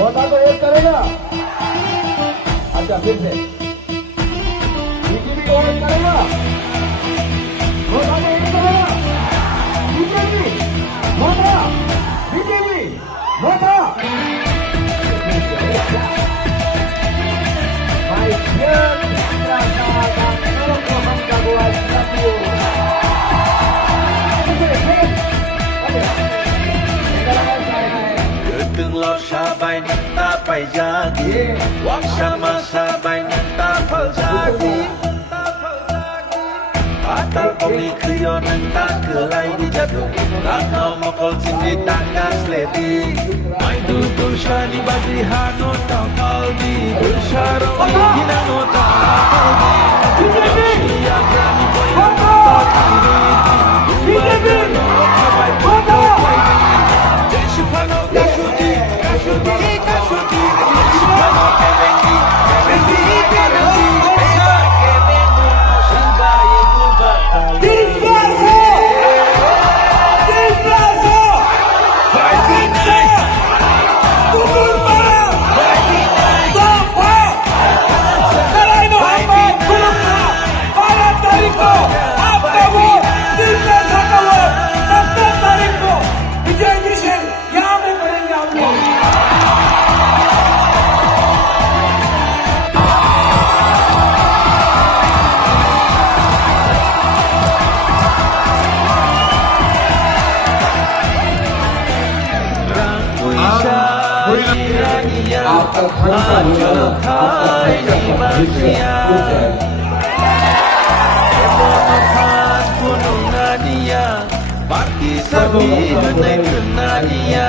मोटा को एक करेगा। अच्छा फिर से बीजेपी को एक करेगा। मोटा को एक करेगा। बीजेपी मोटा, बीजेपी मोटा। भाई Sabay ng tapay jagi, wag sama sabay ng tapal jagi. Atal kami kriyo ng takelay di jadong, Rano mokol sindi takas leti. May dudul siya ni Badrihano tau kalbi, Bersaro hinano tau kalbi. Siya grami boy ang Bagano kabay puto baby. Jesu pano kashuti. आपका Parti sabi na nagkananiya,